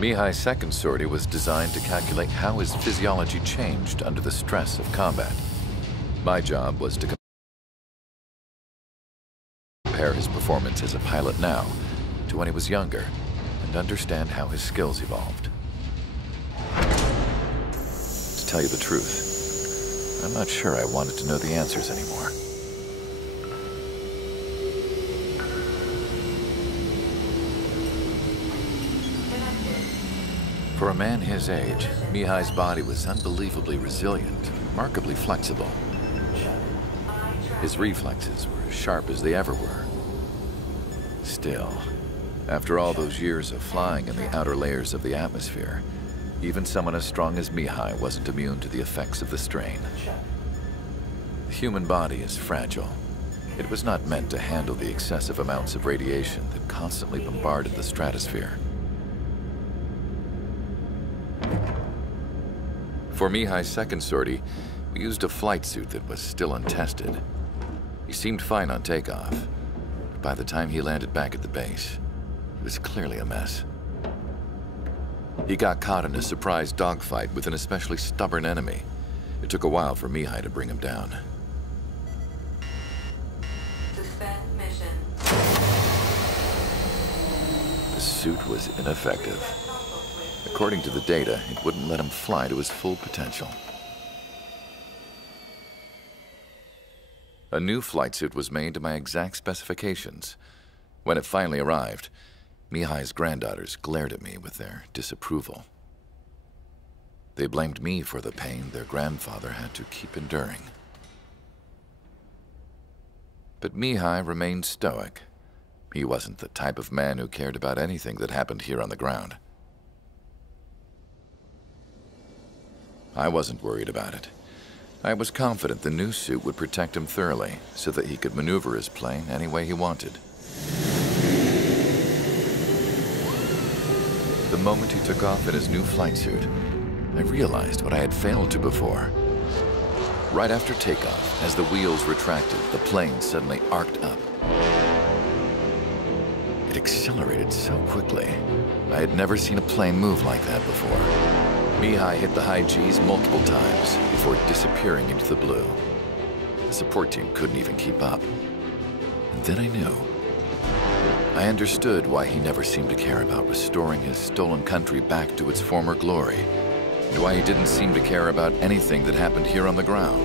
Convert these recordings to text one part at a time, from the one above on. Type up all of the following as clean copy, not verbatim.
Mihai's second sortie was designed to calculate how his physiology changed under the stress of combat. My job was to compare his performance as a pilot now to when he was younger and understand how his skills evolved. To tell you the truth, I'm not sure I wanted to know the answers anymore. For a man his age, Mihai's body was unbelievably resilient, remarkably flexible. His reflexes were as sharp as they ever were. Still, after all those years of flying in the outer layers of the atmosphere, even someone as strong as Mihai wasn't immune to the effects of the strain. The human body is fragile. It was not meant to handle the excessive amounts of radiation that constantly bombarded the stratosphere. For Mihai's second sortie, we used a flight suit that was still untested. He seemed fine on takeoff, but by the time he landed back at the base, it was clearly a mess. He got caught in a surprise dogfight with an especially stubborn enemy. It took a while for Mihai to bring him down. Suspend mission. The suit was ineffective. According to the data, it wouldn't let him fly to his full potential. A new flight suit was made to my exact specifications. When it finally arrived, Mihai's granddaughters glared at me with their disapproval. They blamed me for the pain their grandfather had to keep enduring. But Mihai remained stoic. He wasn't the type of man who cared about anything that happened here on the ground. I wasn't worried about it. I was confident the new suit would protect him thoroughly so that he could maneuver his plane any way he wanted. The moment he took off in his new flight suit, I realized what I had failed to before. Right after takeoff, as the wheels retracted, the plane suddenly arced up. It accelerated so quickly. I had never seen a plane move like that before. Mihai hit the high G's multiple times before disappearing into the blue. The support team couldn't even keep up. And then I knew. I understood why he never seemed to care about restoring his stolen country back to its former glory, and why he didn't seem to care about anything that happened here on the ground.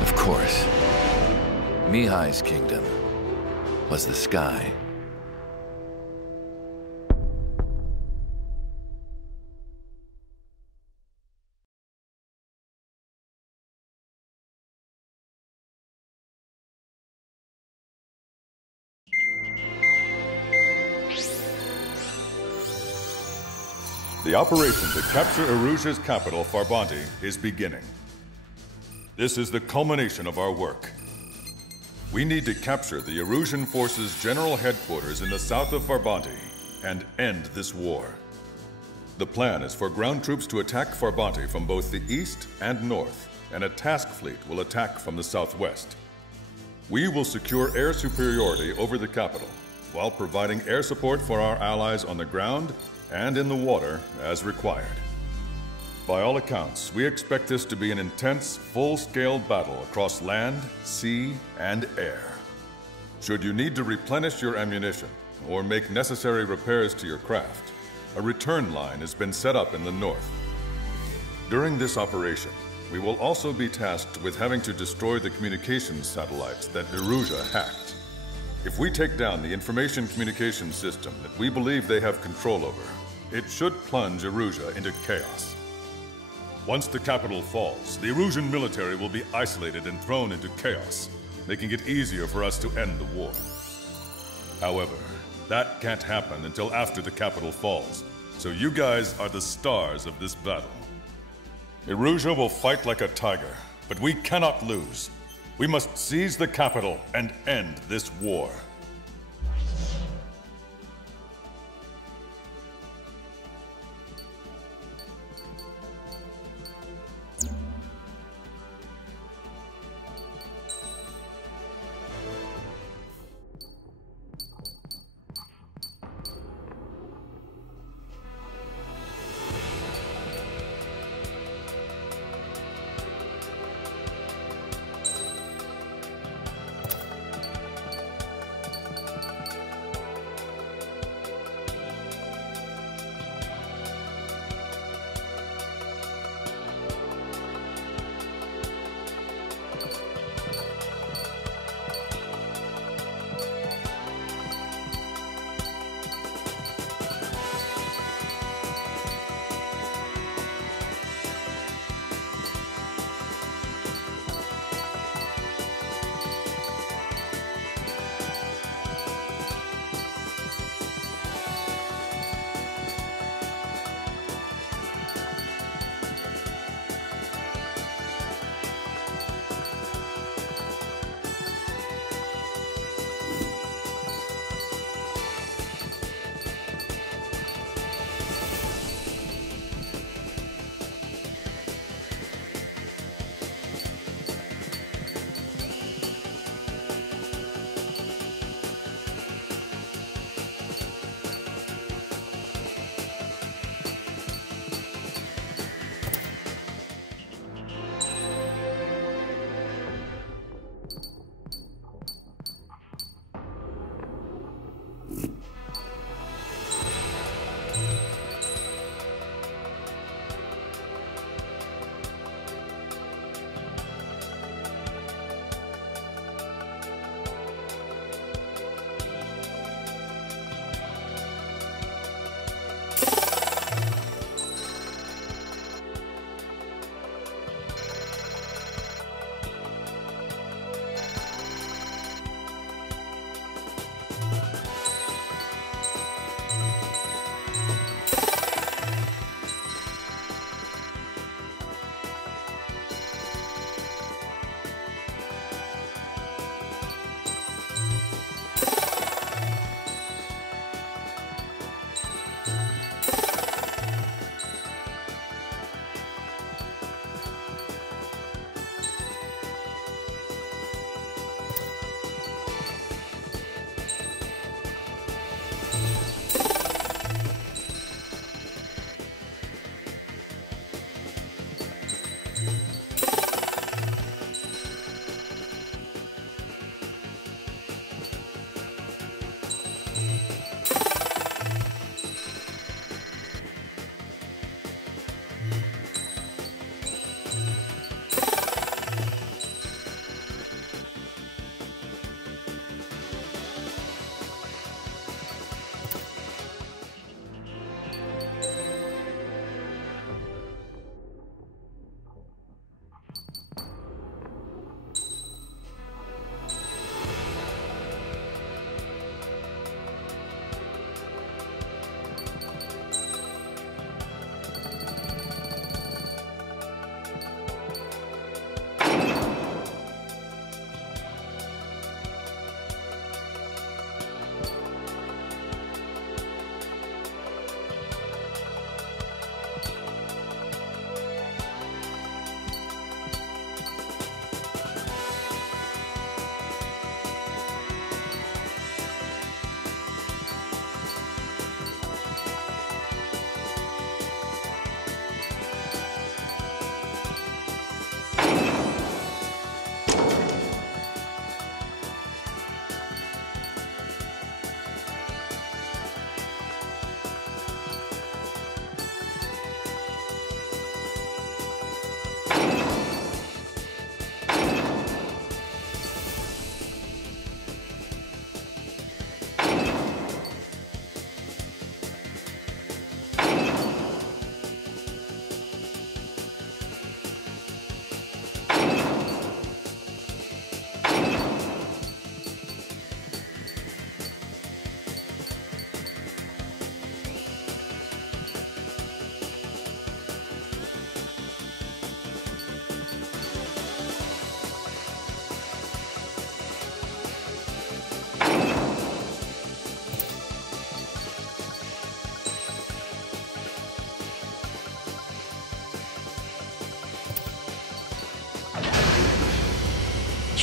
Of course, Mihai's kingdom was the sky. The operation to capture Erusia's capital, Farbanti, is beginning. This is the culmination of our work. We need to capture the Erusian forces' general headquarters in the south of Farbanti and end this war. The plan is for ground troops to attack Farbanti from both the east and north, and a task fleet will attack from the southwest. We will secure air superiority over the capital, while providing air support for our allies on the ground and in the water as required. By all accounts, we expect this to be an intense, full-scale battle across land, sea, and air. Should you need to replenish your ammunition or make necessary repairs to your craft, a return line has been set up in the north. During this operation, we will also be tasked with having to destroy the communications satellites that Erusia hacked. If we take down the information communication system that we believe they have control over, it should plunge Erusia into chaos. Once the capital falls, the Erusian military will be isolated and thrown into chaos, making it easier for us to end the war. However, that can't happen until after the capital falls, so you guys are the stars of this battle. Erusia will fight like a tiger, but we cannot lose. We must seize the capital and end this war.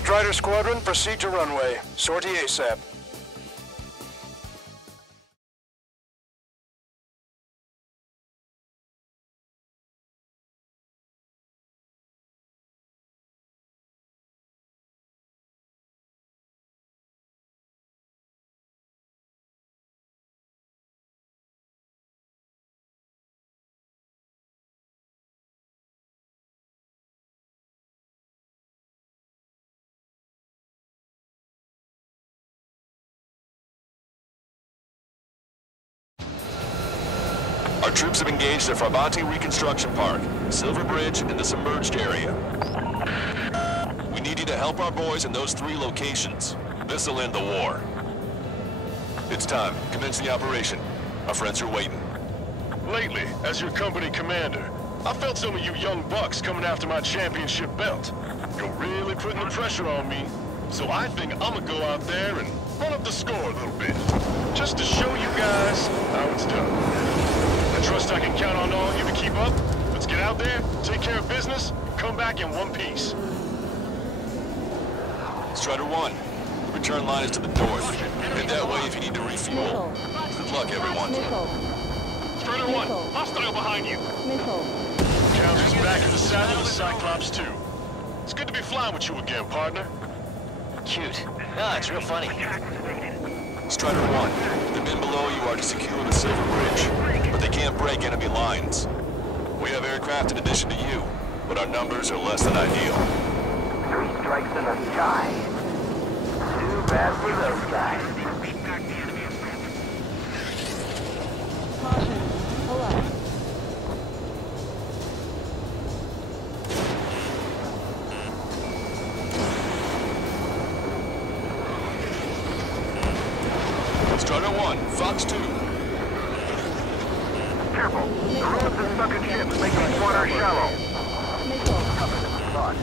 Strider Squadron, proceed to runway. Sortie ASAP. Our troops have engaged at Farbanti Reconstruction Park, Silver Bridge, and the submerged area. We need you to help our boys in those 3 locations. This'll end the war. It's time. Commence the operation. Our friends are waiting. Lately, as your company commander, I felt some of you young bucks coming after my championship belt. You're really putting the pressure on me, so I think I'm gonna go out there and run up the score a little bit, just to show you guys how it's done. I trust I can count on all of you to keep up. Let's get out there, take care of business, come back in one piece. Strider 1, the return line is to the north. Head that way if you need to refuel. Good luck, everyone. Strider 1, hostile behind you. Counter's back in the saddle with Cyclops 2. It's good to be flying with you again, partner. Cute. Ah, it's real funny. Strider 1, the men below you are to secure the Silver Bridge, but they can't break enemy lines. We have aircraft in addition to you, but our numbers are less than ideal. 3 strikes in the sky. Too bad for those guys. Caution. Pull up. Strider 1, Fox 2. Careful. The roads and sunken ships make the water shallow. Cover the spot.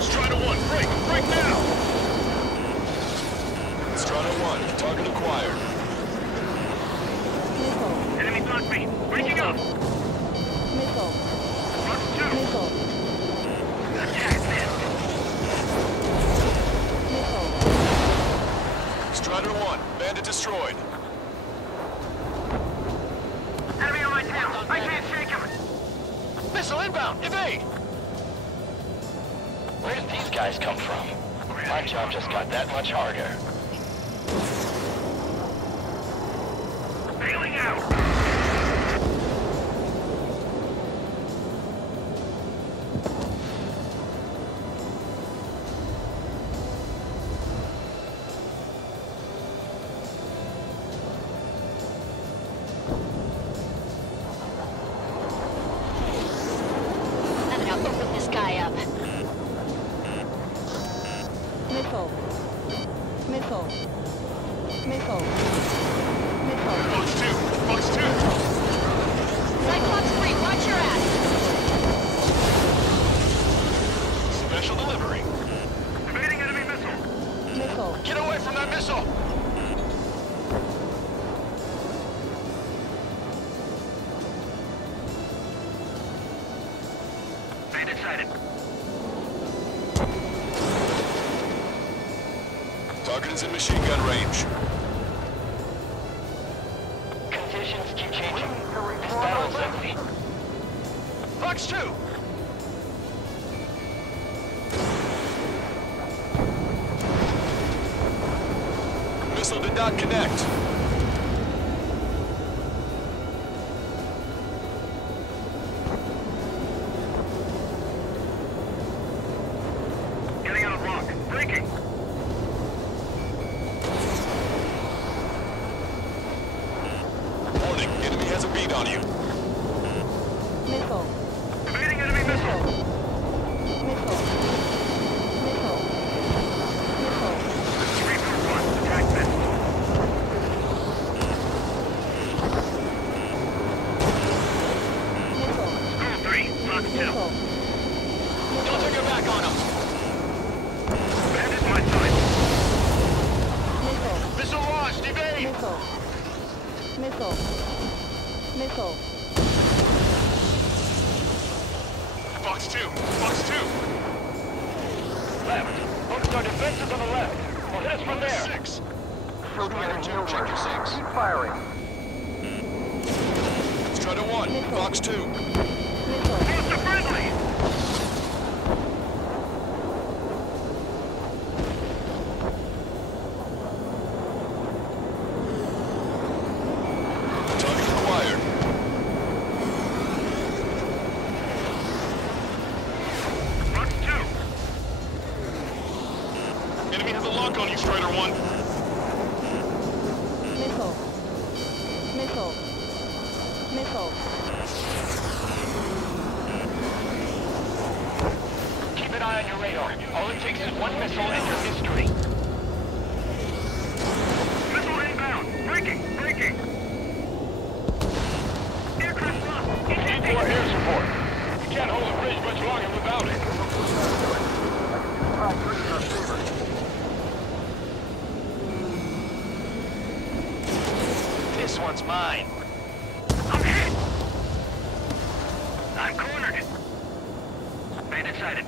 Strider 1, break now! Strider 1, target acquired. Enemy block me, breaking up! Missile. Fox 2! Missile. Attack missed! Missile. Strider 1, bandit destroyed. Enemy on my tail! I can't shake him! Missile inbound! Evade! Where did these guys come from? My job just got that much harder. Bailing out! I'm gonna open this guy up. Missile. Missile. Missile. Missile. Fox 2! Fox 2! Cyclops 3, watch your ass! Special delivery. Evading enemy missile. Missile. Get away from that missile! Bandit sighted. Target is in machine gun range. Conditions keep changing. This battle is ugly. Fox 2! Missile did not connect. Getting on a rock. Breaking! Warning, enemy has a bead on you. Missile. Evading enemy missile! Missile. Missile. Missile. 3-4-1, attack missed. Missile. School 3, Fox 2. Missile. Don't take your back on him. Bandit my side. Missile. Missile launched, evade! Missile. Missile. Missile. Fox 2! Fox 2! Left. Focus our defenses on the left. We'll hit us from there. 6! Strider 2, check your 6. Keep firing. Strider 1, Fox 2. It's a friendly! Target acquired. Fox 2! Enemy has a lock on you, Strider 1. Missile. Missile. Missile. Keep an eye on your radar. All it takes is one missile and your history. Missile inbound! Breaking! Breaking! Aircraft lost! Need more air support. We can't hold the bridge much longer without it. This one's mine. I'm hit! I'm cornered! Bandit sighted.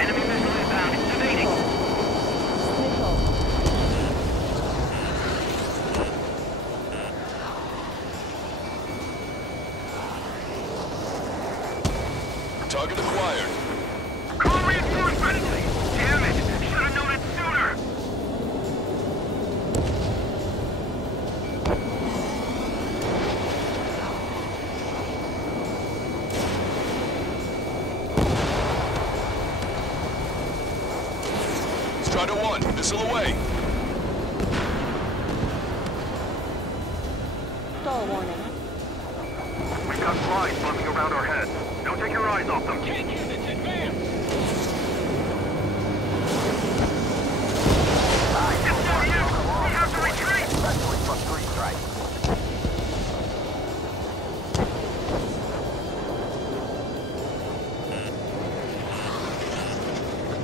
Enemy missile inbound. Evading. Missile. Target acquired. Call reinforcement! Damn it! Should have known it sooner! Strider 1, missile away. Stall warning. We've got flies buzzing around our heads. Don't take your eyes off them. Take units, advance! It's no use! We have to retreat! Especially from 3 strikes.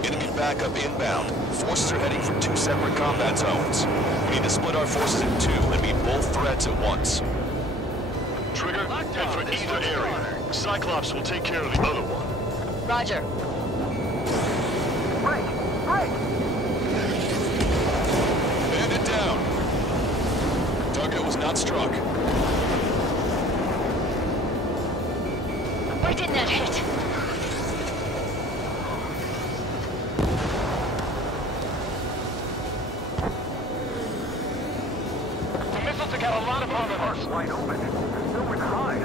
Enemy backup inbound. Forces are heading from 2 separate combat zones. We need to split our forces in 2 and meet both threats at once. Trigger, head for either area. Cyclops will take care of the other one. Roger. Break! Break! Bandit down. Target was not struck. Why didn't that hit? The missiles have got a lot of armaments. Wide open. There's nowhere to hide.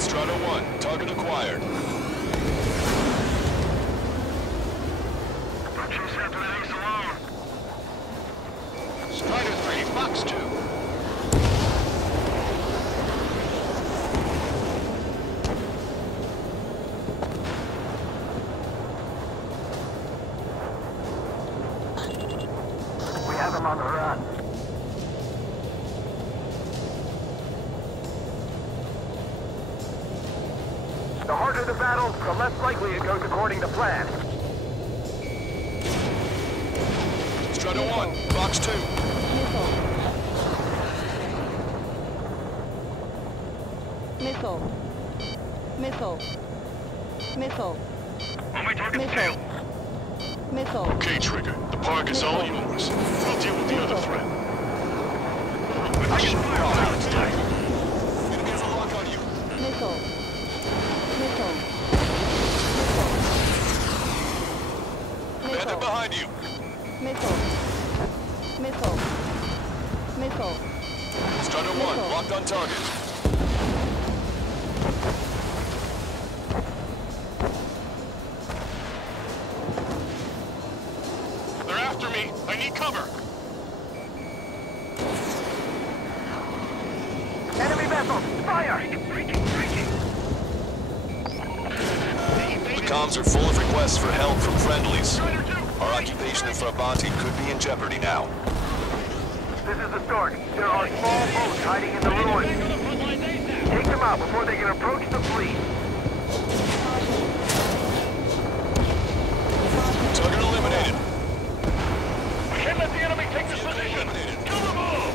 Strider 1, target acquired. Don't chase after that ace alone. Strider 3, Fox 2. We have him on the run. The harder the battle, the less likely it goes according to plan. Strider 1, Fox 2. Missile. Missile. Missile. On my target Missile. tail. Missile. Okay, Trigger. The park is all yours. We'll deal with the other threat. I can fire now. It's tight. Enemy has a lock on you. Missile. Missile. Missile. Bandit behind you. Missile. Missile. Missile. Strider 1, locked on target. They're after me. I need cover. Enemy vessel! Fire! The comms are full of requests for help from friendlies. Our occupation in Frabanti could be in jeopardy now. This is the start. There are small boats hiding in the ruins. Take them out before they can approach the fleet. Target eliminated. Take this position! Kill them all!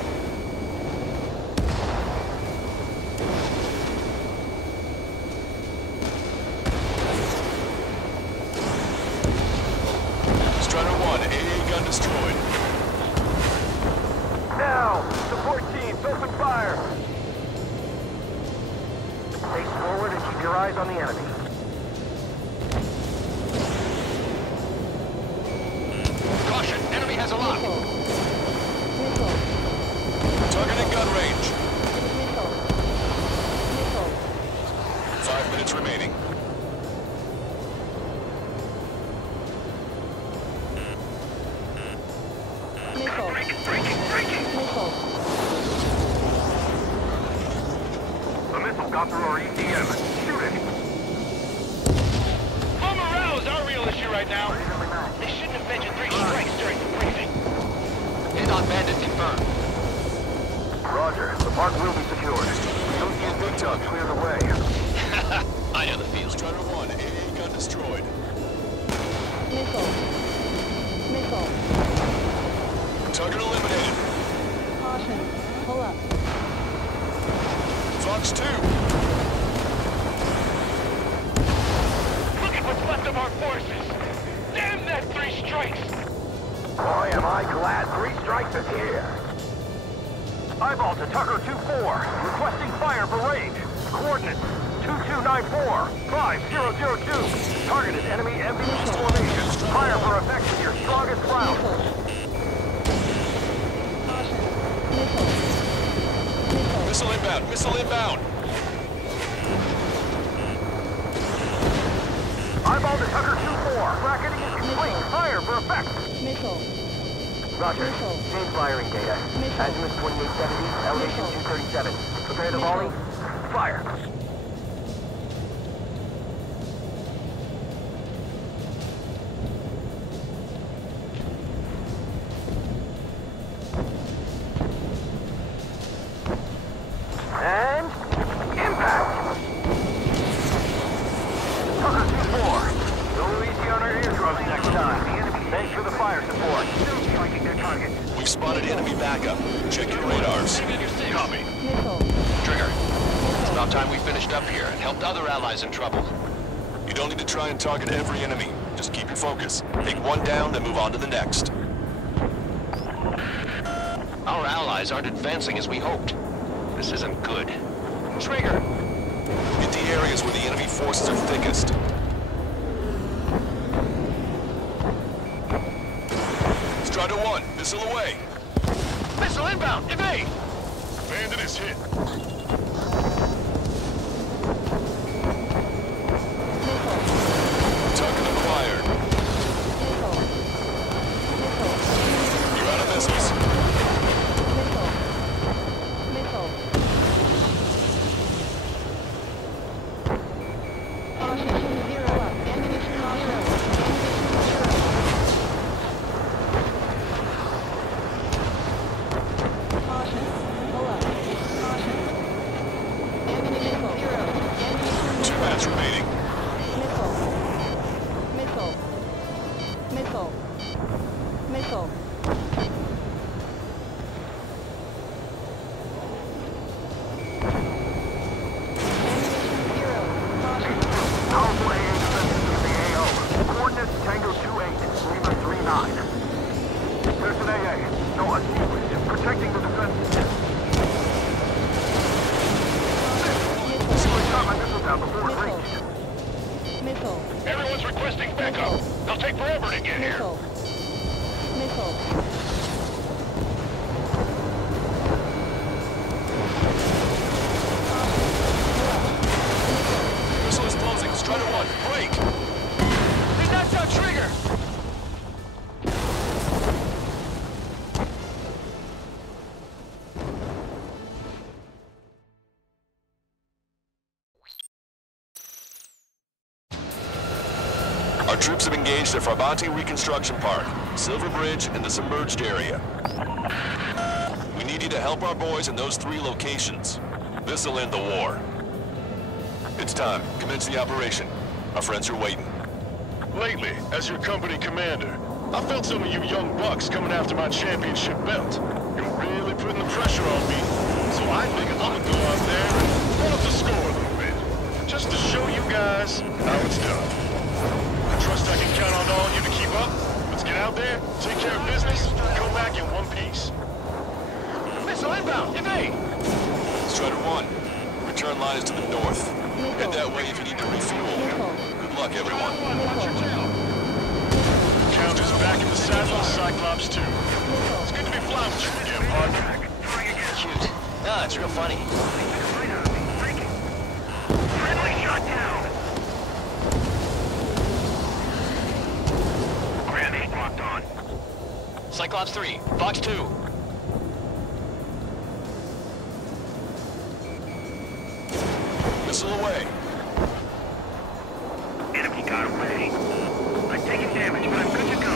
Strider 1, AA gun destroyed. Now, support teams, open fire! Face forward and keep your eyes on the enemy. Caution, enemy has a lock. Missile. Target in gun range. Missile. Missile. 5 minutes remaining. Missile. Missile. The missile got through our ECM. Shoot it! Low morale is our real issue right now. They shouldn't have mentioned 3 strikes during the briefing. Hit on bandit confirmed. Roger. The park will be secured. Associate Big Tug clear the way. I know the feeling. Strider 1, AA gun destroyed. Missile. Missile. Target eliminated. Caution. Pull up. Fox 2. Look at what's left of our forces. Damn that 3 strikes. Boy, am I glad 3 strikes is here. Eyeball to Tucker 2-4. Requesting fire for range. Coordinates 2294 5002. Target is enemy MBE formation. Fire for effect with your strongest round. Caution. Missile. Missile. Missile inbound. Missile inbound. Eyeball to Tucker 2-4. Bracketing is complete. Fire for effect. Missile. Roger. Missile. Change firing data. Missile. Azimuth 2870, elevation Missile. 237. Prepare the volley. Fire. And impact! Tucker 2-4. Go easy on our eardrums next time. Thanks for the fire support. Still striking their target. We've spotted enemy backup. Check your radars. Copy. Missile. Trigger. It's about time we finished up here and helped other allies in trouble. You don't need to try and target every enemy. Just keep your focus. Take one down, then move on to the next. Our allies aren't advancing as we hoped. This isn't good. Trigger! Hit the areas where the enemy forces are thickest. Strider 1, missile away. Missile inbound! Evade! Bandit is hit. Target acquired. Missile. Missile. You're out of missiles. Missile. Missile. Caution. 0 up. Ammunition 0. Ammunition 0. Caution. Pull up. Caution. Ammunition 0. Ammunition 2 mats remaining. Missile. Missile. Missile. Missile. Ammunition 0. Caution. Powerful AA defenses from the AO. Coordinates Tango 28, Lima 39. There's an AA. No unsequenced. Protecting the defenses. See what shot my missile down before it reached. Missile. Everyone's requesting backup. They'll take forever to get here. Missile. Missile. Missile is closing. Strider 1, break. They knocked out Trigger! Our troops have engaged at Farbanti Reconstruction Park, Silver Bridge, and the submerged area. We need you to help our boys in those 3 locations. This'll end the war. It's time. Commence the operation. Our friends are waiting. Lately, as your company commander, I felt some of you young bucks coming after my championship belt. You're really putting the pressure on me. So I figured I'm gonna go out there and run up the score a little bit. Just to show you guys how it's done. I trust I can count on all of you to keep up. Let's get out there, take care of business, and come back in one piece. Missile inbound, evade! Strider 1, return line is to the north. Head that way if you need to refuel. Good luck, everyone. Count is back in the saddle of Cyclops 2. It's good to be flying with you again, partner. Cute. Nah, it's real funny. Friendly shot down. Grenade locked on. Cyclops 3, Fox 2. Missile away. Enemy got away. I'm taking damage, but I'm good to go.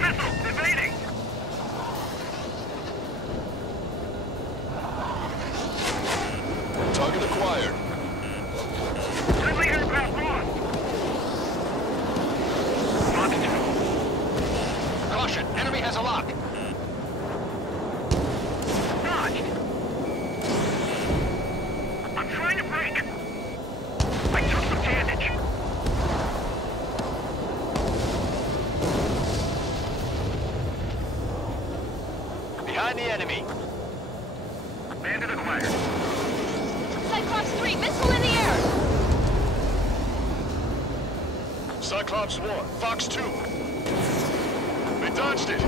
Missiles evading. Target acquired. Friendly aircraft lost. Fox 2. Caution, enemy has a lock. Dodged. I'm trying to break. I took some damage. Behind the enemy. Bandit acquired. Cyclops 3, missile in the air! Cyclops 1, Fox 2. They dodged it.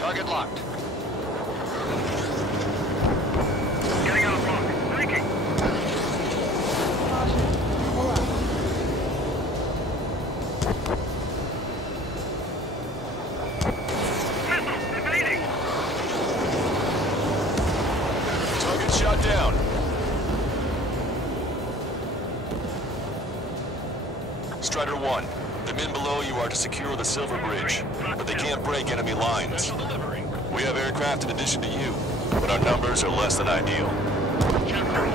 Target locked. Getting out of block. Breaking. Caution. Pull up. Missiles evading. Target shot down. Strider 1, the men below you are to secure the Silver Bridge, but they can't break enemy lines. We have aircraft in addition to you, but our numbers are less than ideal.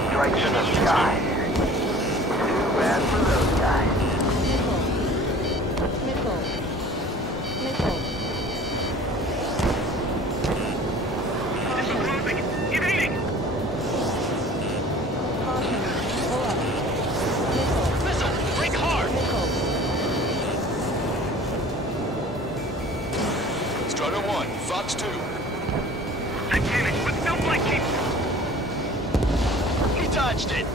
Strike in the sky. Too bad for those guys. Missile. Missile. Missiles moving. Evading. Caution. Pull up. Missile. Missile, break hard. Missile. Strider 1, Fox 2. I'm damaged, but no flight keep. He dodged it.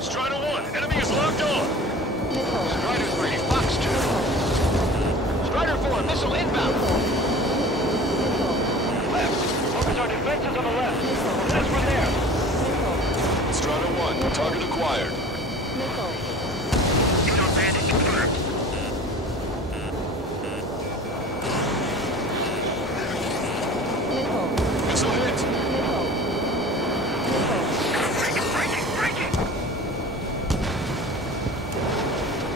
Strider 1, enemy is locked on. Missile. Strider 3, Fox 2. Strider 4, missile inbound. Left. Focus our defenses on the left. That's from there. Strider 1, target acquired. Missile. It's on bandit confirmed. Missile. Missile hit. Missile. Missile. Breaking.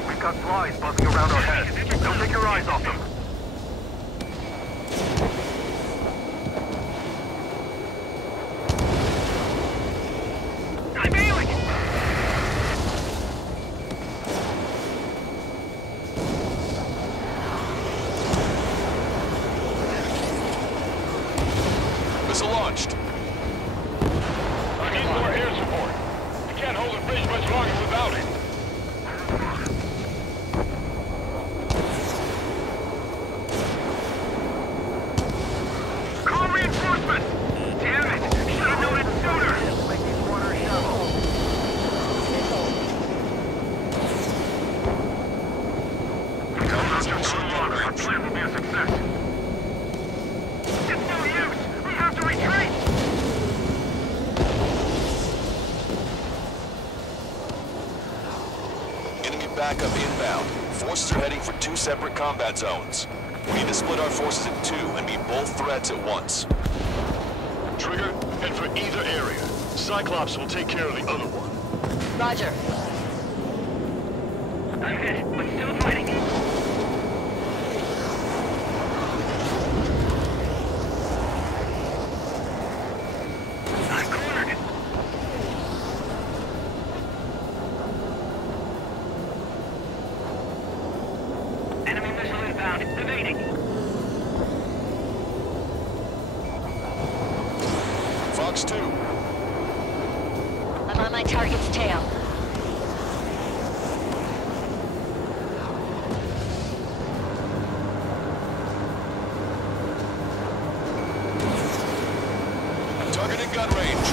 We've got flies buzzing around our heads. Don't take your eyes off them. I'm ailing! Missile launched. I need more air support. We can't hold the bridge much longer without it. Call reinforcements! Damn it! Should have known it sooner! Our plan will be a success. It's no use! We have to retreat! Enemy backup inbound. Forces are heading for 2 separate combat zones. We need to split our forces in 2 and meet both threats at once. Trigger, head for either area. Cyclops will take care of the other one. Roger. I'm hit, but still fighting. my target's tail. Target in gun range.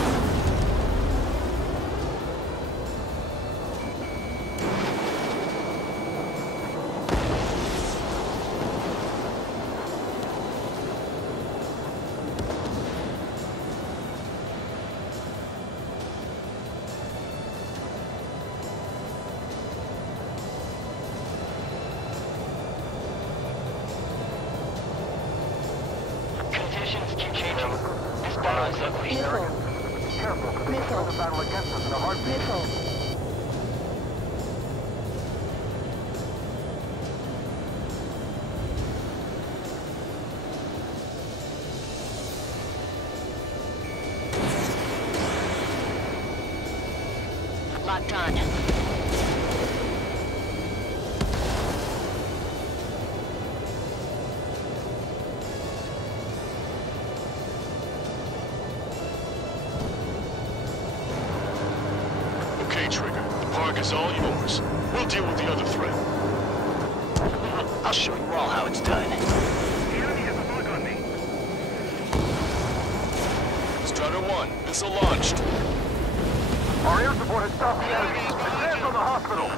Conditions keep changing. This battle is ugly. Careful, because they turn the battle against us in a heartbeat. Locked on. Okay, Trigger. The park is all yours. We'll deal with the other threat. I'll show you all how it's done. Strutter 1, missile launched. Our air support has stopped the enemy. Advance on the hospital.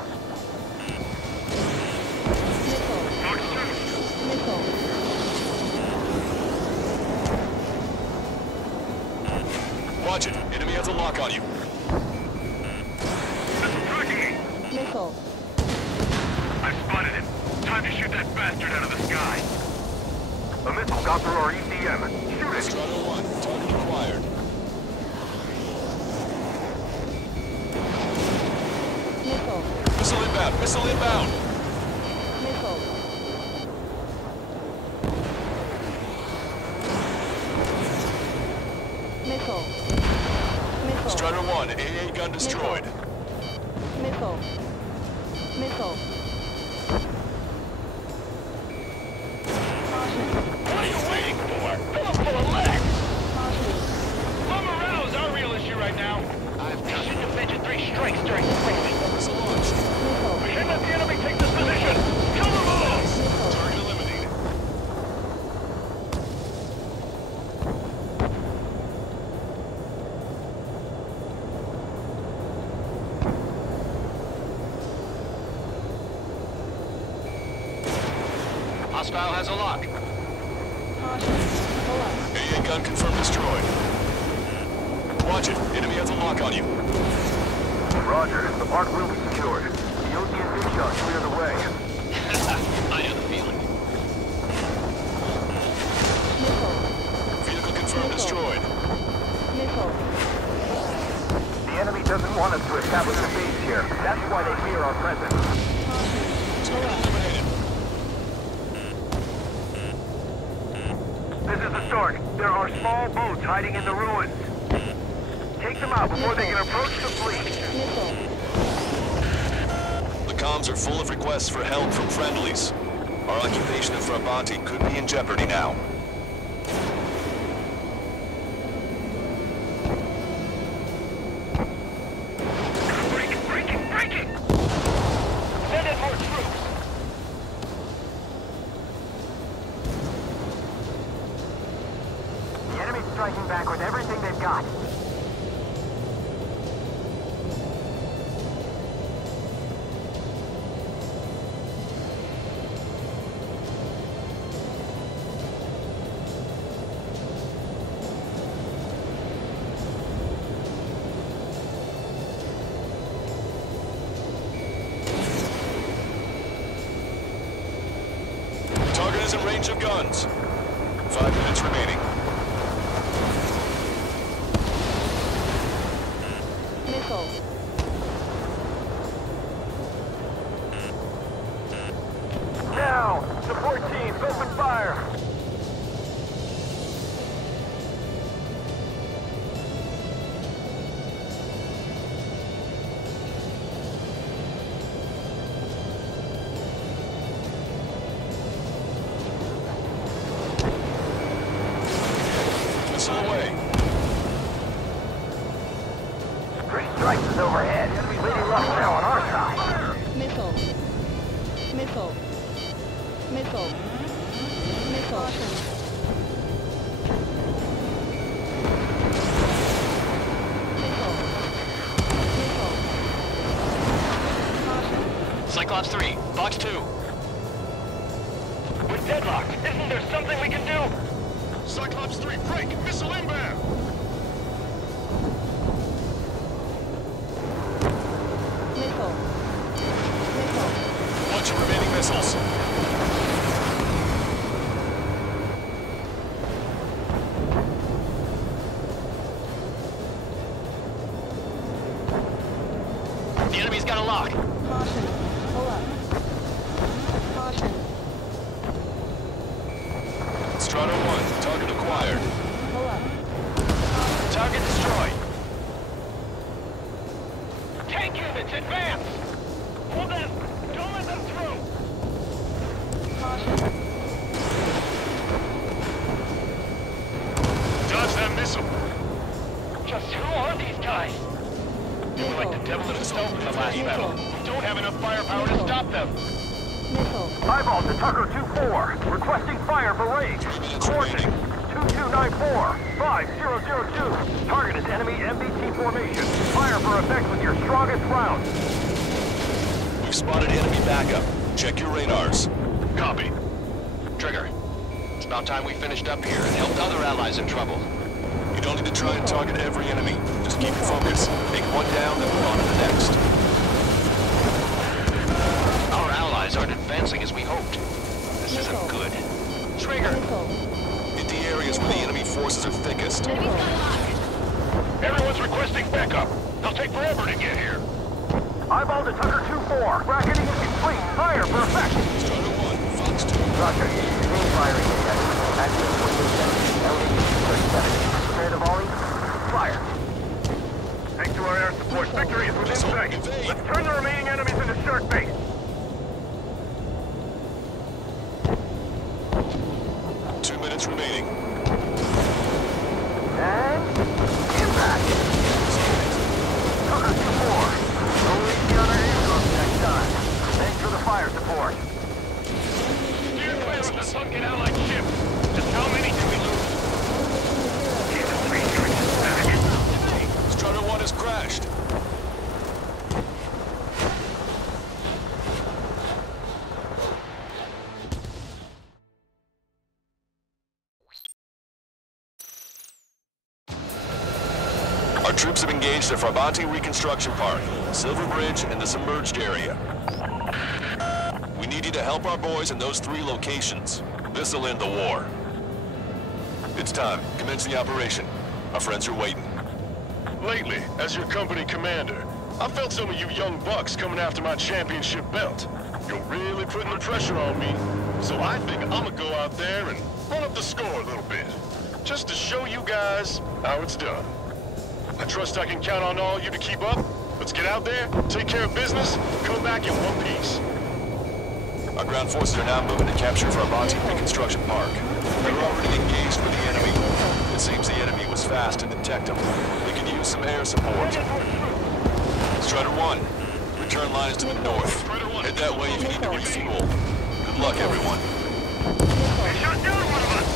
Watch it. Enemy has a lock on you. Missile. I spotted him. Time to shoot that bastard out of the sky. A missile got through our ECM. Shoot it. Strutter 1, target acquired. Missile. Missile inbound. Missile inbound. Missile. Missile. Missile. Strutter 1, AA gun destroyed. Missile. Missile. What are you waiting for? Fill up full of lead! Caution. Morale is our real issue right now. They shouldn't have mentioned 3 strikes during the briefing. Missile launched. Missile. We can't let the enemy take this position. Kill them all! Missile. Target eliminated. Hostile has a lock. Caution. Pull up. AA gun confirmed destroyed. Watch it. Enemy has a lock on you. Roger. The park will be secured. The OT and big shots clear the way. I know the feeling. Missile. Vehicle confirmed destroyed. Missile. The enemy doesn't want us to establish a base here. That's why they fear our presence. Target eliminated. This is the start. There are small boats hiding in the ruins. Take them out before they can approach the fleet. Missile. The comms are full of requests for help from friendlies. Our occupation of Frabanti could be in jeopardy now. Breaking! Send in more troops! The enemy's striking back with everything they've got. Target is in range of guns. 5 minutes remaining. Missile. Now! Support teams, open fire! Missile away. 3 strikes forces overhead. Lady Luck's now on our side. Missile. Missile. Missile. Missile. Cyclops 3, Box 2. We're deadlocked. Isn't there something we can do? Cyclops 3, break! Missile inbound! Missile. Missile. Watch your remaining missiles. The enemy's got a lock. Caution. Pull up. Caution. Strato 1, target acquired. Pull up. Target destroyed. Tank units, advance! Hold them! Don't let them through! Caution. Dodge that missile! Just who are these guys? They were like the devil himself in the last battle. We don't have enough firepower to stop them. Missile. Eyeball to Tucker 2-4. Requesting fire for range. Coordinates 2294 5002. Target is enemy MBT formation. Fire for effect with your strongest round. We've spotted enemy backup. Check your radars. Copy. Trigger. It's about time we finished up here and helped other allies in trouble. You don't need to try and target every enemy. Just keep your focus. Take one down, then move on to the next. Our allies aren't advancing as we hoped. This isn't good. Trigger! Missile. Hit the areas where the enemy forces are thickest. Enemy's got a lock. Everyone's requesting backup. They'll take forever to get here. Eyeball to Tucker 2-4. Bracketing is complete. Fire for effect. Strato 1, Fox 2. Roger. Main firing index. Active 27. LD 37. Prepare to volley. Fire. Thanks to our air support, victory is within sight. Let's turn the remaining enemies into shark bait. Remaining. And impact. Tucker 2-4. Don't leave the other aircraft next time. Thanks for the fire support. Steer clear of the sunken allied ship. Just how many did we lose? Strato 1 has crashed. Our troops have engaged at Farbanti Reconstruction Park, Silver Bridge, and the submerged area. We need you to help our boys in those 3 locations. This'll end the war. It's time. Commence the operation. Our friends are waiting. Lately, as your company commander, I felt some of you young bucks coming after my championship belt. You're really putting the pressure on me, so I think I'm gonna go out there and run up the score a little bit, just to show you guys how it's done. I trust I can count on all you to keep up. Let's get out there, take care of business, come back in one piece. Our ground forces are now moving to capture Farbanti Reconstruction Park. They're already engaged with the enemy. It seems the enemy was fast to detect them. We could use some air support. Strider 1, return line is to the north. Head that way if you need to refuel. Good luck, everyone. They shot down one of us!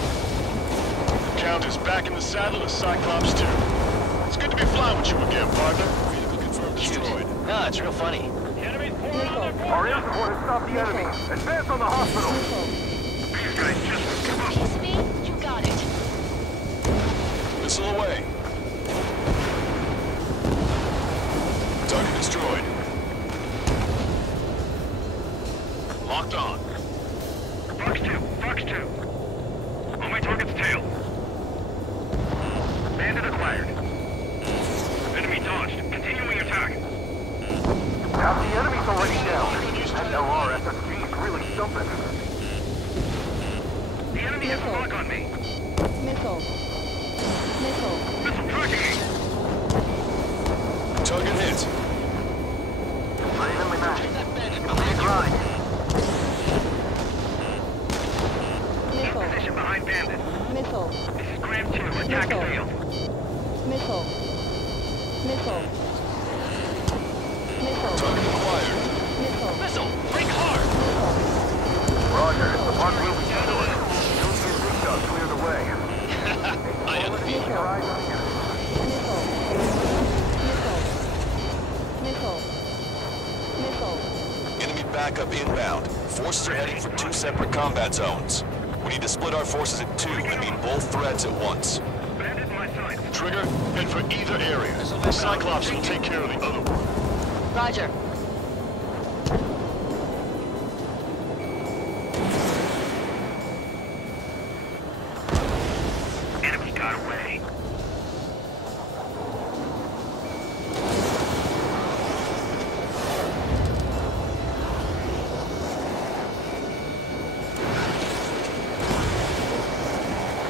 The Count is back in the saddle as Cyclops 2. It's good to be flying with you again, partner. Vehicle confirmed destroyed. No, it's real funny. Our air support has stopped the enemy. Advance on the hospital. These guys just give up. Speed, you got it. Missile away. Target destroyed. Locked on. Fox 2, Fox 2. On my target's tail. Bandit acquired. Enemy dodged. Continuing attack. Half the enemy's already down. That LR SSG is really something. The enemy has a lock on me. Missile. Missile. Missile tracking me. Target hit. Unevenly matched. Big grind. Missile. Position behind Bandit. Missile. This is Graham 2. Attack Missile. failed. Missile. Missile. Enemy backup inbound. Forces are heading for 2 separate combat zones. We need to split our forces in 2 and meet both threats at once. Trigger, head for either area. Cyclops will take care of the other one. Roger. Enemy got away.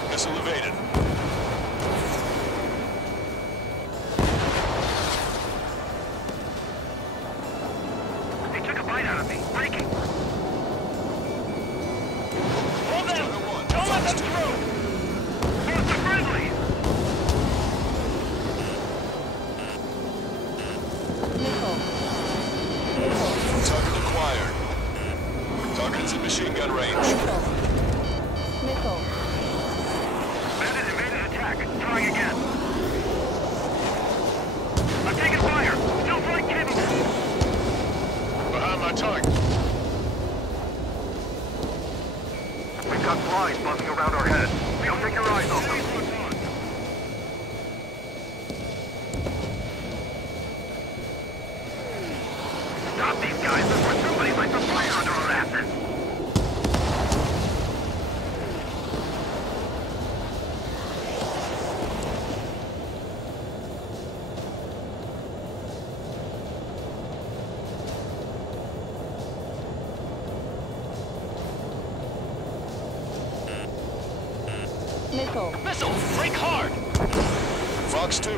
Missile evaded. They took a bite out of me. Breaking. Hold them! Don't let them through! Who's the friendly? Target acquired. Target is in machine gun range. Bandit evaded attack. Trying again. I'm taking fire. Still flight capable. Behind my target. We've got flies buzzing around our heads. Don't take your eyes off them. Stop these guys before somebody lights a fire under our asses. Missile! Break hard! Fox 2.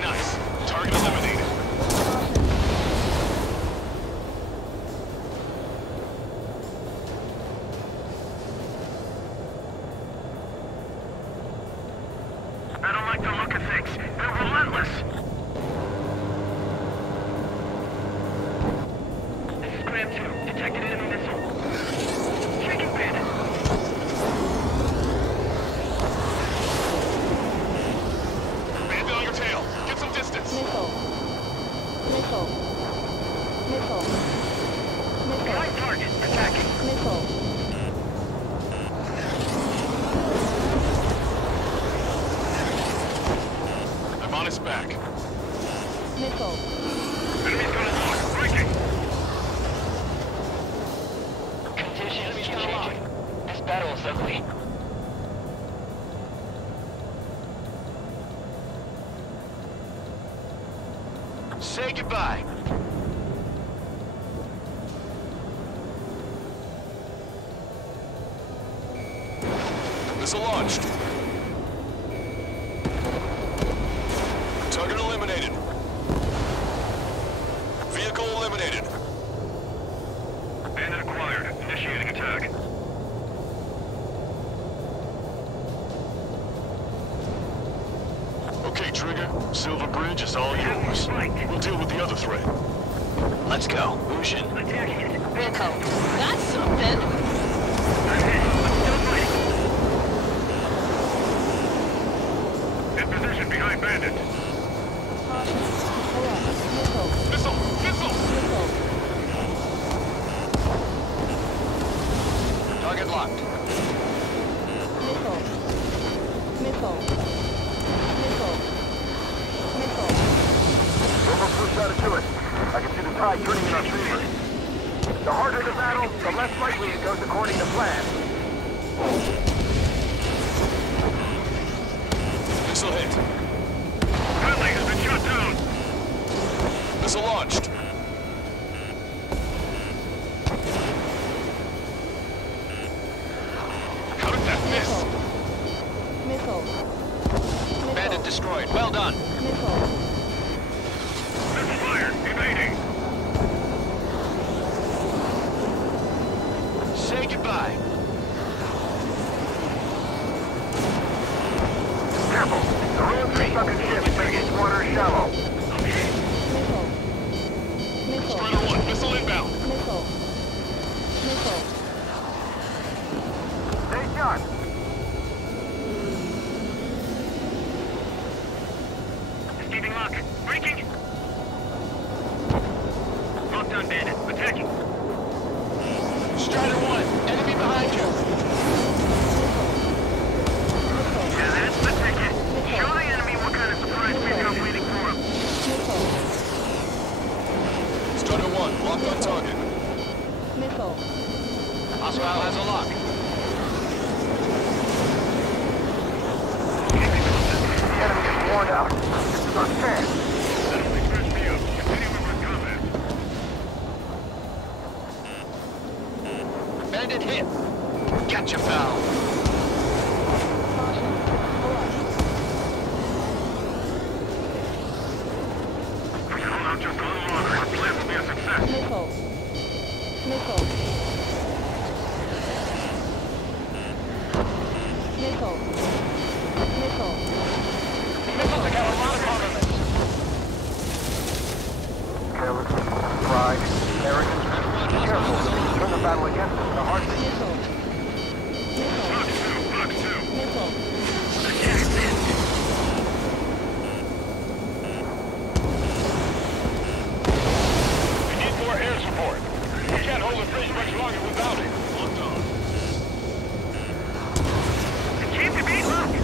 Nice. Target eliminated. I don't like the look of things. They're relentless. This is Graham 2. Detected enemy missile. Checking bandit. Bandit on your tail. Get some distance. Behind target. Attacking. I'm on his back. Enemy's gonna knock. Breaking. Conditions changing. This battle is ugly. Say goodbye. Missile launched. Target eliminated. Vehicle eliminated. Bandit acquired. Initiating attack. Okay, Trigger. Silver Bridge is all yours. We'll deal with the other threat. Let's go. Lucian. Attack hit. Vehicle. That's something. I'm hit. I'm still fighting. In position behind Bandit. Missile! Missile! Target locked. We're close out to it. I can see the tide turning in our favor. The harder the battle, the less likely it goes according to plan. Missile hit. Friendly has been shot down. Missile launched. How did that miss? Bandit destroyed. Well done. Missile fire. Evading. Say goodbye. Careful. The roads are stuck in ships making water shallow. 1, locked on target. Missile. Hostile has a lock. The enemy is worn out. This is our chance. That only screws me up. Continue with my combat. Bandit hit. Gotcha, pal. Caution. Alert. If we hold out just a little longer, our plan will be a success. Missile. Missile. Missile. Missile. Missiles have got a lot of armaments. Carelessness, pride, arrogance. Be careful. Turn the battle against us in a heartbeat. Missile. Missile. Box 2. Missile. We need more air support. We can't hold the bridge much longer without it. Locked on. Keep the beat locked.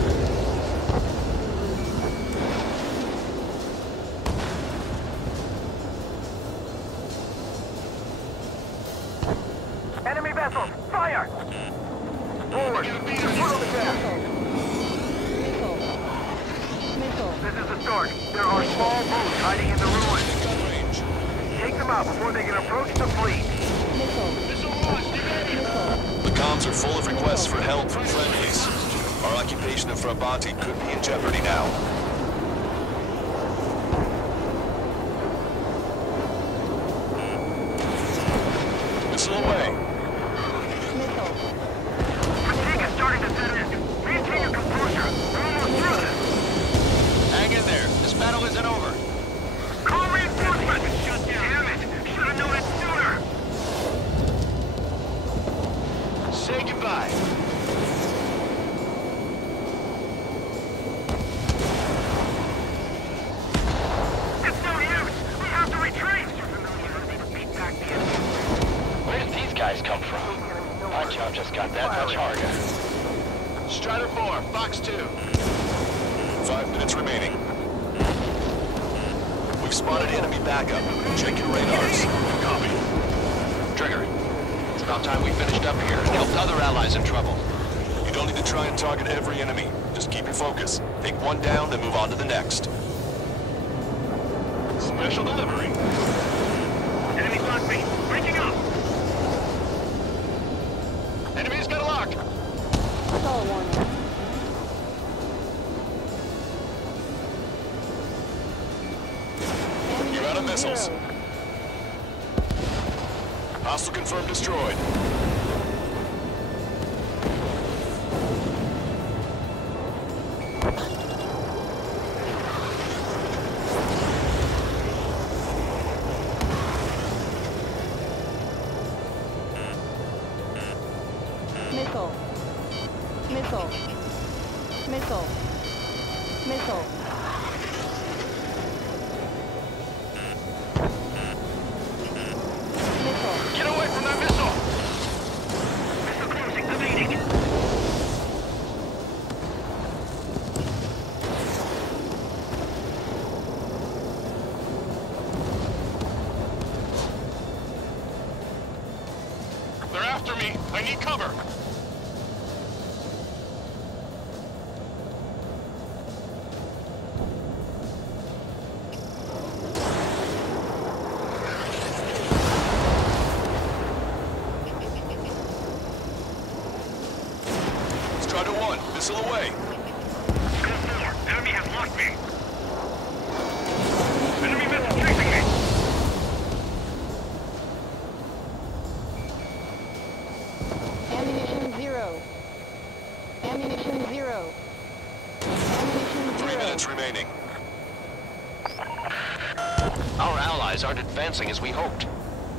Enemy vessels, fire! Forward! Foot on the gas! Missile. Missile. This is the start. There are small boats hiding in the ruins. Gun range. Take them out before they can approach the fleet. Missile. Missile. The comms are full of requests for help from friendlies. Our occupation of Frabati could be in jeopardy now. Missile away. Missile. Fatigue is starting to set in. Maintain your composure. We're almost through this. Hang in there. This battle isn't over. Call reinforcements! Shut down. Damn it! Should have known it sooner. Say goodbye. It's no use. We have to retreat. Beat back the enemy. Where'd these guys come from? My job just got that much harder. Strider 4, Box 2. 5 minutes remaining. We've spotted enemy backup. Check your radars. Copy. Trigger. It's about time we finished up here and helped other allies in trouble. You don't need to try and target every enemy. Just keep your focus. Take one down, then move on to the next. Special delivery. Enemy on me. Breaking up. Enemy's got a lock. Assault warning. You're out of Ammunition missiles. 0. Hostile confirmed destroyed. Missile. Missile. Missile. Missile. Missile. Get away from that missile! Missile closing. Evading. They're after me. I need cover. Strider 1, missile away. Go 4. Enemy has locked me. Enemy missile chasing me. Ammunition 0. Ammunition 0. Ammunition 3 0. minutes remaining. Our allies aren't advancing as we hoped.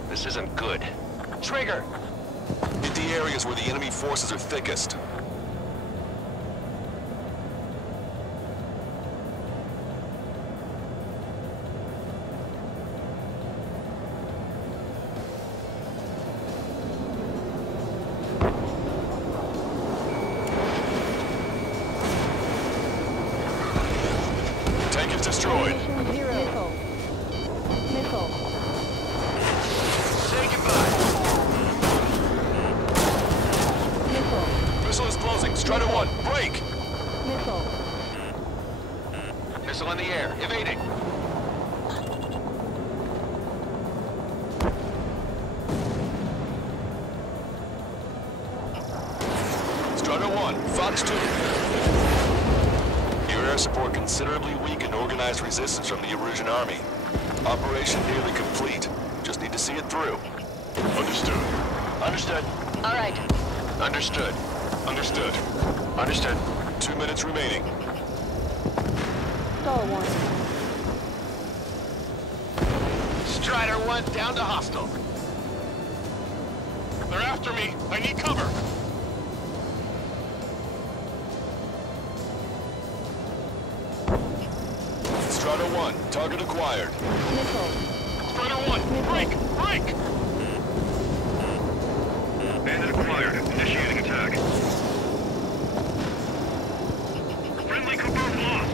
This isn't good. Trigger! Hit the areas where the enemy forces are thickest. Tank is destroyed. Ammunition 0. Missile. Missile. Strider 1, Fox 2. Your air support considerably weakened organized resistance from the Erusian army. Operation nearly complete. Just need to see it through. Understood. Understood. All right. Understood. Understood. Understood. 2 minutes remaining. Stall one. Strider 1 down to hostile. They're after me. I need cover. Strider 1, target acquired. Missile. Strider 1, break! Break! Bandit acquired. Initiating attack. Friendly confirmed lost.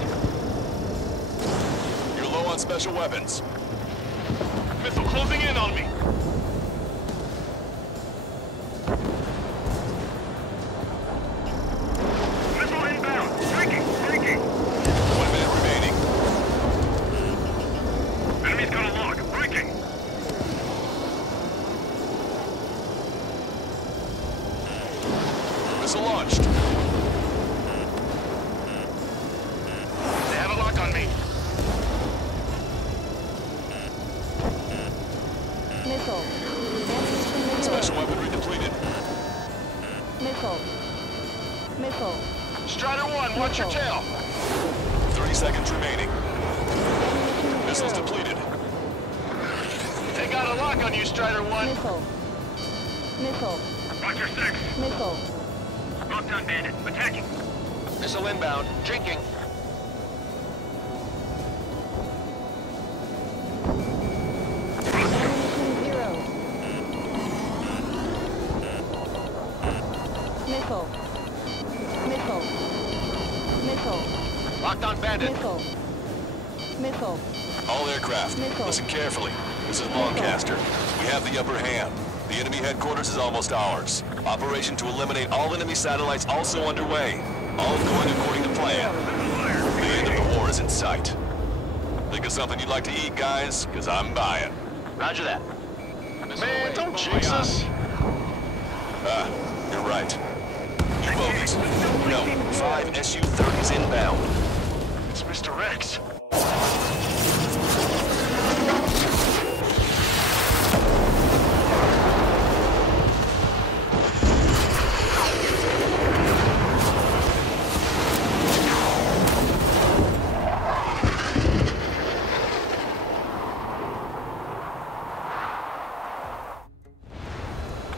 You're low on special weapons. Missile closing in on me. Missile inbound. Breaking! Breaking! 1 minute remaining. Enemy's got a lock. Breaking! Missile launched. They have a lock on me. Missile. Ammunition Special deployed. weaponry depleted. Missile. Missile. Strider 1, watch your tail. 30 seconds remaining. Ammunition Missiles zero. depleted. They got a lock on you, Strider 1. Missile. Missile. Roger 6. Missile. Locked on bandit. Attacking. Missile inbound. Drinking. Ammunition zero. Missile. Missile. Missile. Locked on bandit. Missile. Missile. All aircraft, Missile. listen carefully. This is Lancaster. We have the upper hand. The enemy headquarters is almost ours. Operation to eliminate all enemy satellites also underway. All going according to plan. The end of the war is in sight. Think of something you'd like to eat, guys? Because I'm buying. Roger that. Man, don't jinx us. Ah, you're right. U-boats. No, 5 Su-30s inbound. It's Mr. X.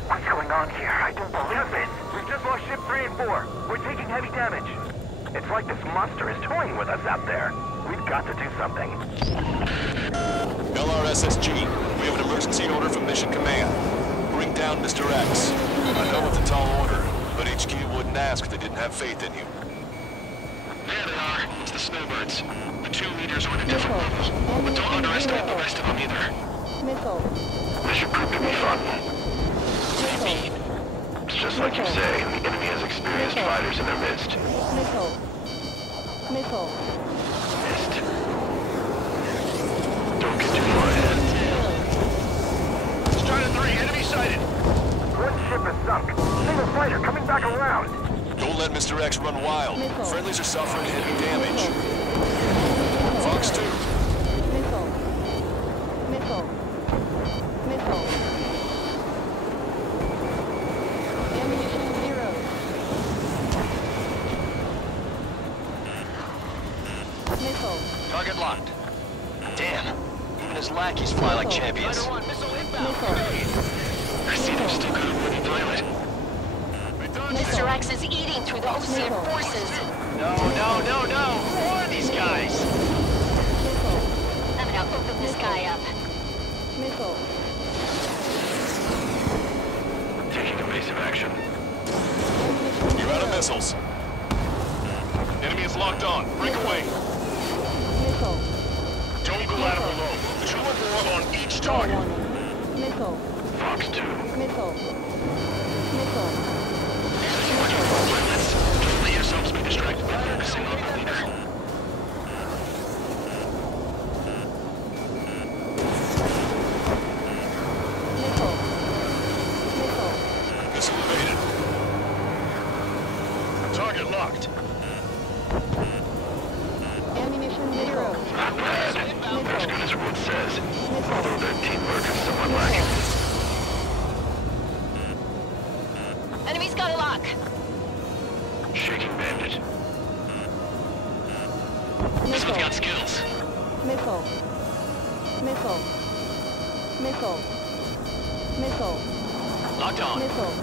What's going on here? I don't believe it. We've just lost ship 3 and 4. We're taking heavy damage. It's like this monster is toying with us out there. We've got to do something. LRSSG, we have an emergency order from Mission Command. Bring down Mr. X. I know it's a tall order, but HQ wouldn't ask if they didn't have faith in you. There they are. It's the snowbirds. The 2 leaders are at a different Missile. level. But don't Ammunition underestimate the zero. rest of them either. Missile. This should prove to be fun. Missile. It's just like you say, the enemy has experienced fighters in their midst. Missile. Missile. Missed. Don't get too far ahead. Strider 3, enemy sighted. One ship is sunk. Single fighter coming back around. Don't let Mr. X run wild. Missile. Friendlies are suffering heavy damage. Fox 2. Missile. Missile. Missile. Ammunition zero. Missile. Target locked. Damn. Even his lackeys fly like champions. Strider 1, missile inbound. Missile. I see they've still got a wooden pilot. Mr. X is eating through the Osean forces. No, no, no, no. Who are these guys? Missile. I'm gonna open this guy up. Missile. Taking evasive action. You're out of missiles. Enemy is locked on. Break away. Missile. Don't go out of below. 2 or more on each target. Missile. Fox 2. Missile. Missile. Pilots, don't let yourselves be distracted by focusing on the leader. Missile. Missile. Missile evaded. Although their teamwork is somewhat lacking. Enemy's got a lock. Shaking bandit. This one's got skills. Missile. Missile. Missile. Missile. Locked on. Missile.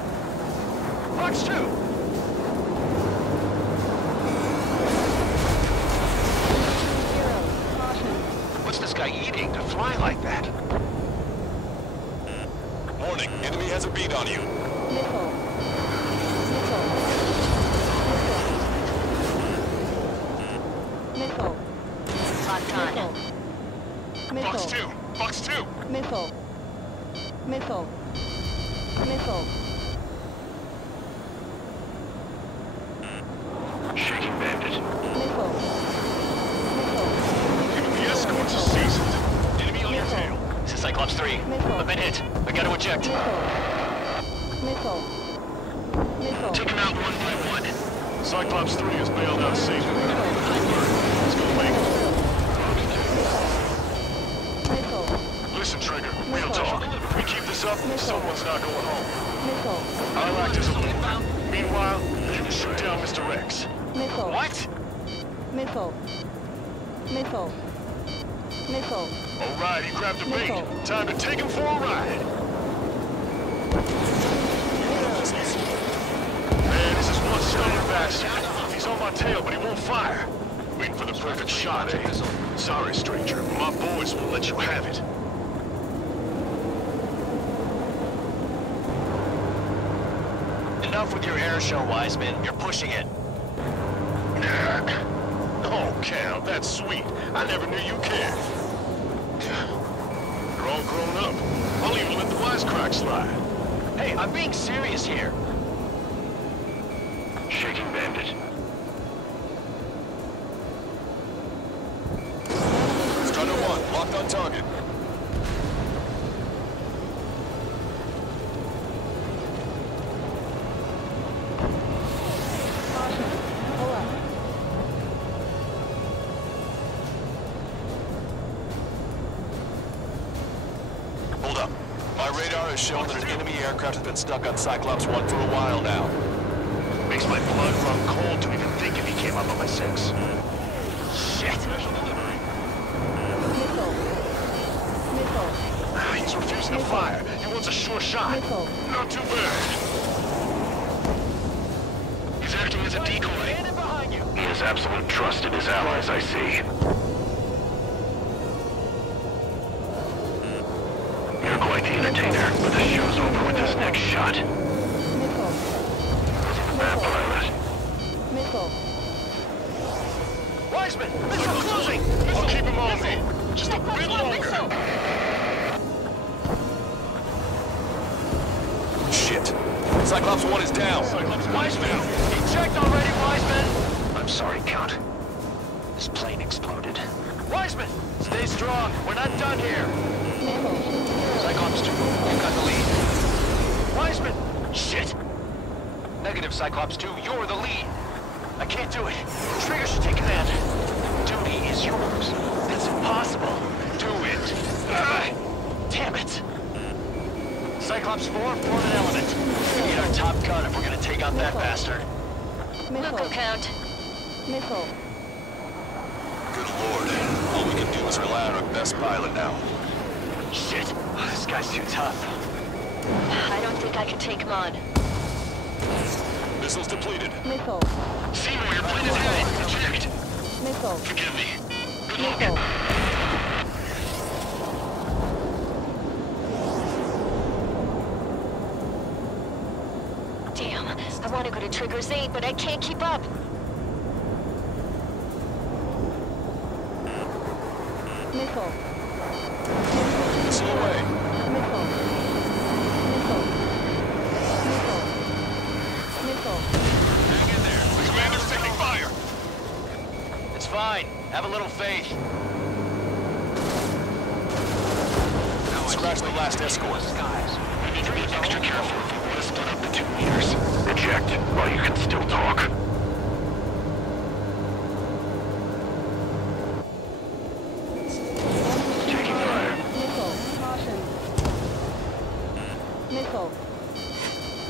Box 2. Zero. Caution. What's this guy eating to fly like that? Warning, enemy has a beat on you. Missile. Missile. Missile. Locked on. Missile. Box 2. Box 2. Missile. Missile. Missile. Shaking bandit. Missile. Missile. The escorts are seasoned. Enemy on your tail. This is Cyclops 3. Missile. I've been hit. I gotta eject. Missile. Missile. Took him out one by one. Cyclops 3 is bailed out safely. Let's go, Link. Missile. Listen, Trigger, real talk. If we keep this up, someone's not going home. Missile. I'll act as a link. Meanwhile, you can shoot down Mr. X. Missile. What? Missile. Missile. Missile. All right, he grabbed the bait. Missile. Time to take him for a ride. Man, this is one stubborn bastard. He's on my tail, but he won't fire. Waiting for the perfect shot, eh? Sorry, stranger, but my boys won't let you have it. Enough with your air show, Wiseman. You're pushing it. Oh, Cal, that's sweet. I never knew you cared. You're all grown up. I'll even let the wisecrack slide. Hey, I'm being serious here. Shaking bandit. Strider 1, locked on target. Caution. Pull up. Hold up. My radar has shown that an enemy aircraft has been stuck on Cyclops 1 for a while now. Makes my blood run cold to even think if he came up on my 6. Shit. Missile. Missile. He's refusing to fire. He wants a sure shot. Missile. Not too bad. He's acting as a decoy. Standing behind you. He has absolute trust in his allies, I see. You're quite the entertainer, but the show's over with this next shot. Missile. Bad pilot. Missile. Wiseman, missile closing. I'll keep him on me. Just a bit longer. Shit. Cyclops 1 is down. Cyclops Wiseman, eject already, Wiseman. I'm sorry, Count. This plane exploded. Wiseman, stay strong. We're not done here. Missile. Cyclops 2, you've got the lead. Wiseman, shit. Negative, Cyclops 2, you're the lead. I can't do it. Trigger should take command. Duty is yours. That's impossible. Do it. Damn it. Cyclops 4, form an element. We need our top gun if we're gonna take out that bastard. We'll go, Count. Missile. Good lord. All we can do is rely on our best pilot now. Shit. This guy's too tough. I don't think I can take him on. Missiles depleted. Missile. Seymour, your plane is headed. Eject. Missile. Forgive me. Good luck. Missile. Damn. I want to go to Trigger's aid, but I can't keep up. Missile. Missile away. Missile. Missile. Missile. Missile. Hang in there. The commander's taking fire. It's fine. Have a little faith. Scratch the last escort. Skies. We need to be extra careful if we want to split up the 2 meters. Eject while you can still talk. Taking fire. Missile. Missile.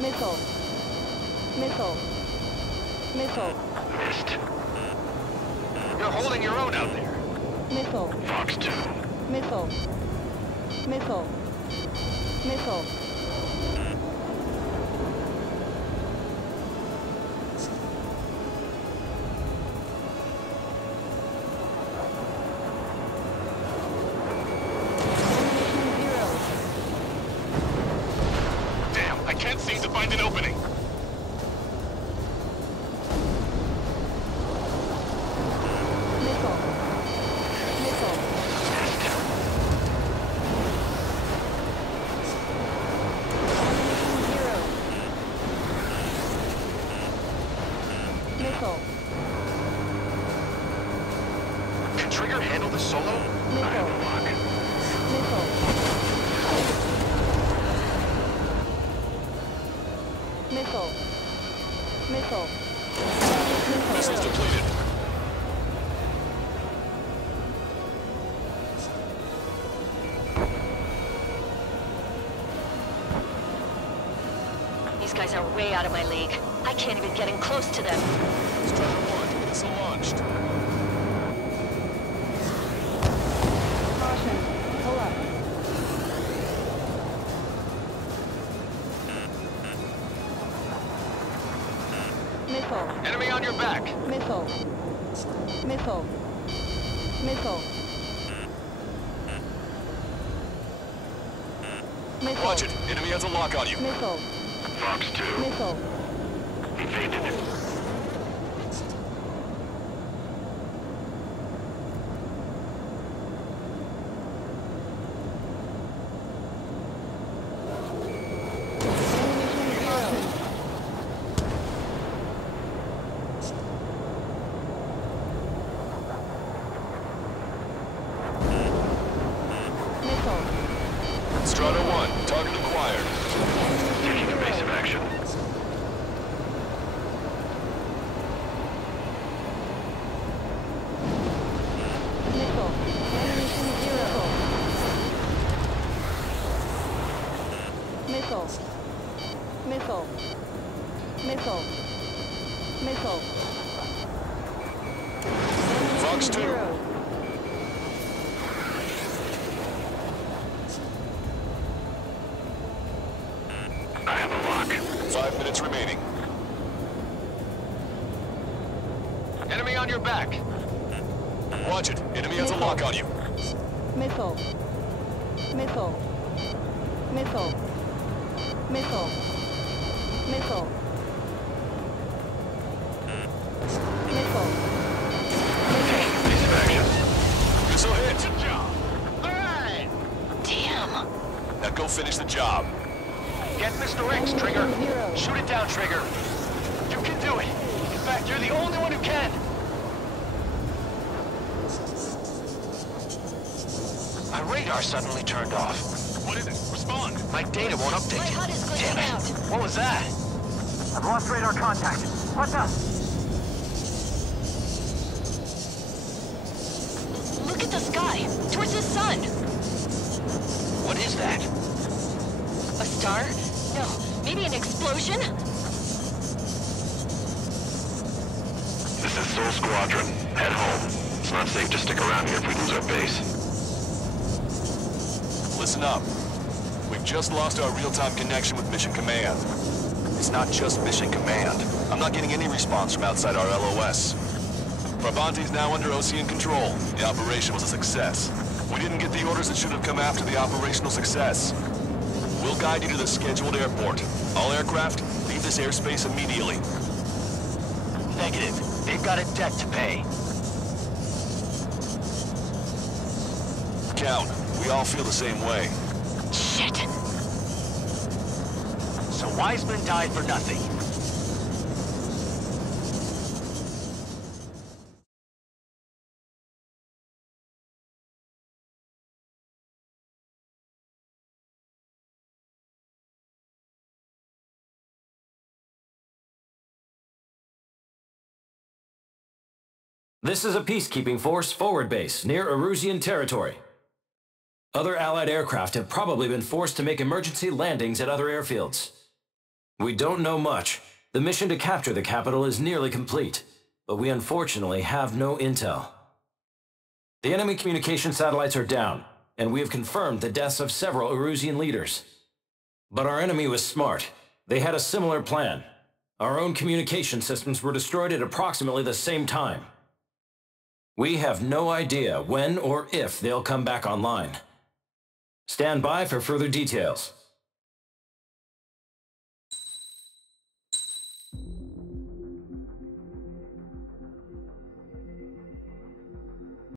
Missile. Missile. Missile. Missed. You're holding your own out there. Missile. Fox 2. Missile. Missile. Missile. Damn, I can't seem to find an opening. Missile. Missile. Missile. Can Trigger handle this solo? Missile. I have a lock. Missile. Missile. Missile. Missiles depleted. These guys are way out of my league. I can't even get in close to them. Strider 1, missile launched. Caution. Pull up. Missile. Enemy on your back. Missile. Missile. Missile. Missile. Watch it. Enemy has a lock on you. Missile. Fox 2. Missile. Evaded. Strider 1, target acquired. Taking evasive action. Missile. Ammunition 0. Missile. Missile. Missile. Missile. Fox 2. 0. I have a lock. 5 minutes remaining. Enemy on your back. Watch it. Enemy has a lock on you. Missile. Missile. Missile. Missile. Missile. Missile. Evasive action. Missile hit. Good job. Damn. Now go finish the job. Get Mr. X, Trigger. Zero. Shoot it down, Trigger. You can do it. In fact, you're the only one who can. My radar suddenly turned off. What is it? Respond. My data won't update. My HUD is glitching Damn it. out. What was that? I've lost radar contact. What's up? Look at the sky. Towards the sun. What is that? A star? No. Maybe an explosion? This is Soul Squadron. Head home. It's not safe to stick around here if we lose our base. Listen up. We've just lost our real-time connection with Mission Command. It's not just Mission Command. I'm not getting any response from outside our LOS. Brabant's now under OCN control. The operation was a success. We didn't get the orders that should have come after the operational success. We'll guide you to the scheduled airport. All aircraft, leave this airspace immediately. Negative. They've got a debt to pay. Count, we all feel the same way. Shit. So Wiseman died for nothing. This is a peacekeeping force forward base near Erusian territory. Other Allied aircraft have probably been forced to make emergency landings at other airfields. We don't know much. The mission to capture the capital is nearly complete, but we unfortunately have no intel. The enemy communication satellites are down, and we have confirmed the deaths of several Erusian leaders. But our enemy was smart. They had a similar plan. Our own communication systems were destroyed at approximately the same time. We have no idea when or if they'll come back online. Stand by for further details.